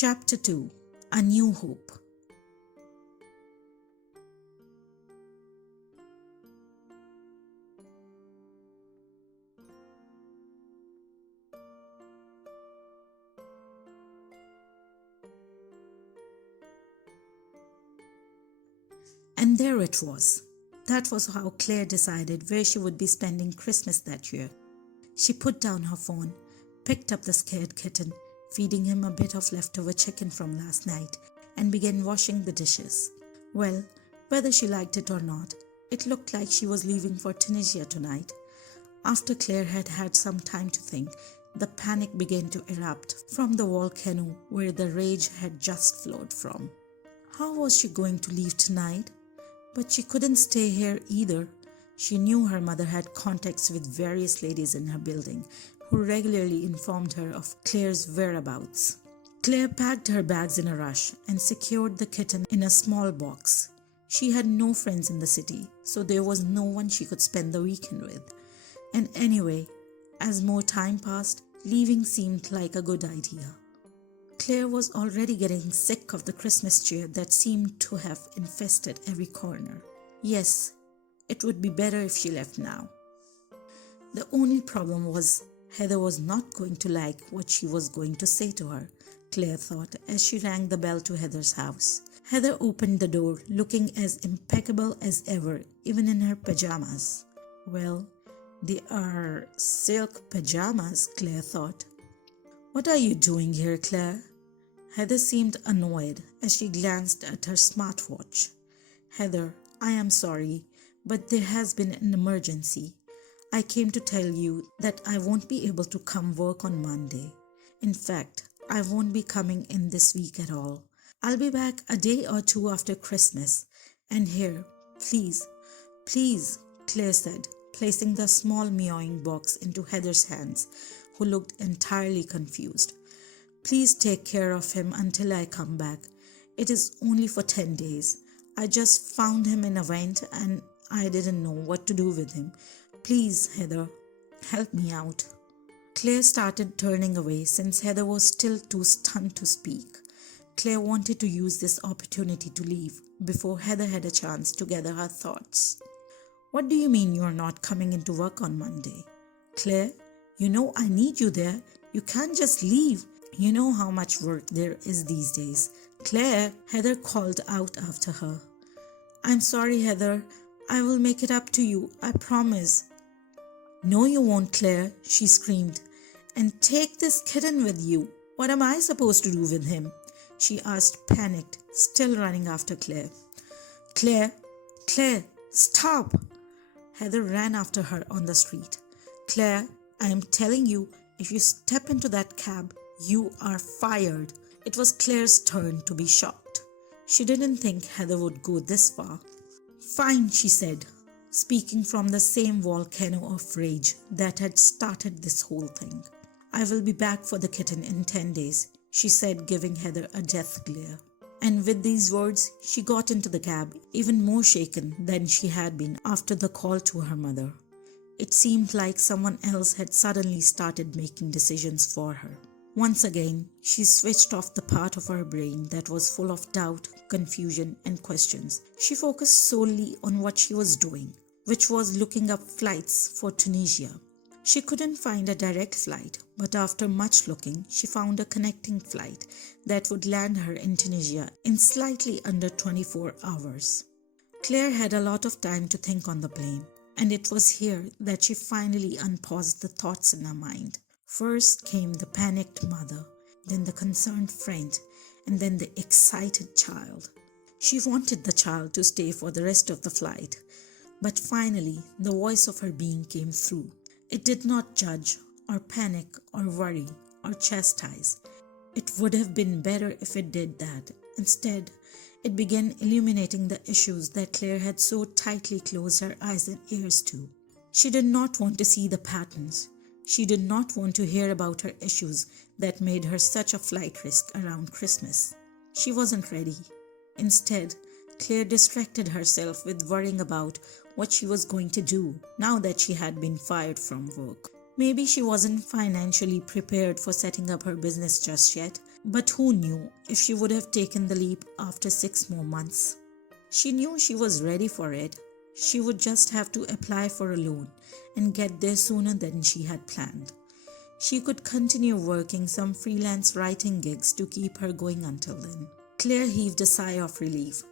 Chapter 2. A New Hope. And there it was. That was how Claire decided where she would be spending Christmas that year. She put down her phone, picked up the scared kitten, feeding him a bit of leftover chicken from last night, and began washing the dishes. Well, whether she liked it or not, it looked like she was leaving for Tunisia tonight. After Claire had had some time to think, the panic began to erupt from the volcano where the rage had just flowed from. How was she going to leave tonight? But she couldn't stay here either. She knew her mother had contacts with various ladies in her building who regularly informed her of Claire's whereabouts. Claire packed her bags in a rush and secured the kitten in a small box. She had no friends in the city, so there was no one she could spend the weekend with. And anyway, as more time passed, leaving seemed like a good idea. Claire was already getting sick of the Christmas cheer that seemed to have infested every corner. Yes, it would be better if she left now. The only problem was Heather was not going to like what she was going to say to her, Claire thought as she rang the bell to Heather's house. Heather opened the door, looking as impeccable as ever, even in her pajamas. Well, they are silk pajamas, Claire thought. What are you doing here, Claire? Heather seemed annoyed as she glanced at her smartwatch. Heather, I am sorry, but there has been an emergency. I came to tell you that I won't be able to come work on Monday. In fact, I won't be coming in this week at all. I'll be back a day or two after Christmas. And here, please, Claire said, placing the small meowing box into Heather's hands, who looked entirely confused. Please take care of him until I come back. It is only for 10 days. I just found him in a vent and I didn't know what to do with him. Please, Heather, help me out. Claire started turning away since Heather was still too stunned to speak. Claire wanted to use this opportunity to leave before Heather had a chance to gather her thoughts. What do you mean you're not coming into work on Monday? Claire, you know I need you there. You can't just leave. You know how much work there is these days. Claire, Heather called out after her. I'm sorry, Heather. I will make it up to you. I promise. No, you won't, Claire, she screamed. And take this kitten with you. What am I supposed to do with him? She asked, panicked, still running after Claire. Claire, stop! Heather ran after her on the street. Claire, I am telling you, if you step into that cab, you are fired. It was Claire's turn to be shocked. She didn't think Heather would go this far. Fine, she said, speaking from the same volcano of rage that had started this whole thing. I will be back for the kitten in 10 days, she said, giving Heather a death glare. And with these words, she got into the cab, even more shaken than she had been after the call to her mother. It seemed like someone else had suddenly started making decisions for her. Once again, she switched off the part of her brain that was full of doubt, confusion, and questions. She focused solely on what she was doing, which was looking up flights for Tunisia. She couldn't find a direct flight, but after much looking, she found a connecting flight that would land her in Tunisia in slightly under 24 hours. Claire had a lot of time to think on the plane, and it was here that she finally unpaused the thoughts in her mind. First came the panicked mother, then the concerned friend, and then the excited child. She wanted the child to stay for the rest of the flight, but finally the voice of her being came through. It did not judge, or panic, or worry, or chastise. It would have been better if it did that. Instead, it began illuminating the issues that Claire had so tightly closed her eyes and ears to. She did not want to see the patterns. She did not want to hear about her issues that made her such a flight risk around Christmas. She wasn't ready. Instead, Claire distracted herself with worrying about what she was going to do now that she had been fired from work. Maybe she wasn't financially prepared for setting up her business just yet, But who knew if she would have taken the leap after 6 more months? She knew she was ready for it. She would just have to apply for a loan and get there sooner than she had planned. She could continue working some freelance writing gigs to keep her going until then. Claire heaved a sigh of relief.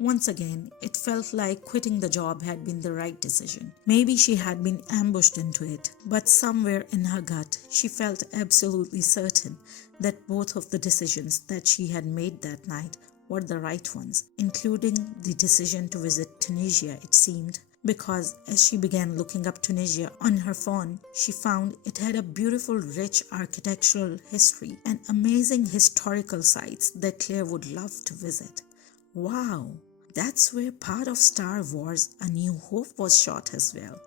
Once again, it felt like quitting the job had been the right decision. Maybe she had been ambushed into it, but somewhere in her gut, she felt absolutely certain that both of the decisions that she had made that night were the right ones, including the decision to visit Tunisia, it seemed, because as she began looking up Tunisia on her phone, she found it had a beautiful, rich architectural history and amazing historical sites that Claire would love to visit. Wow! That's where part of Star Wars A New Hope was shot as well.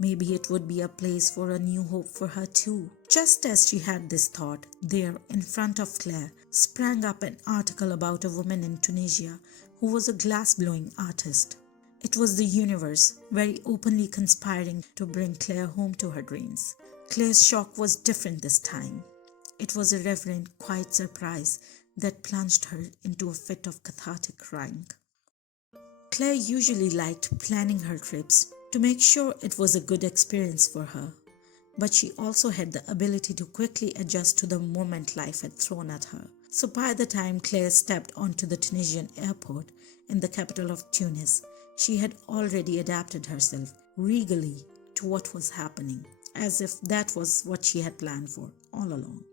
Maybe it would be a place for a new hope for her too. Just as she had this thought, there in front of Claire sprang up an article about a woman in Tunisia who was a glass-blowing artist. It was the universe very openly conspiring to bring Claire home to her dreams. Claire's shock was different this time. It was a reverent, quiet surprise that plunged her into a fit of cathartic crying. Claire usually liked planning her trips to make sure it was a good experience for her, but she also had the ability to quickly adjust to the moment life had thrown at her. So by the time Claire stepped onto the Tunisian airport in the capital of Tunis, she had already adapted herself regally to what was happening, as if that was what she had planned for all along.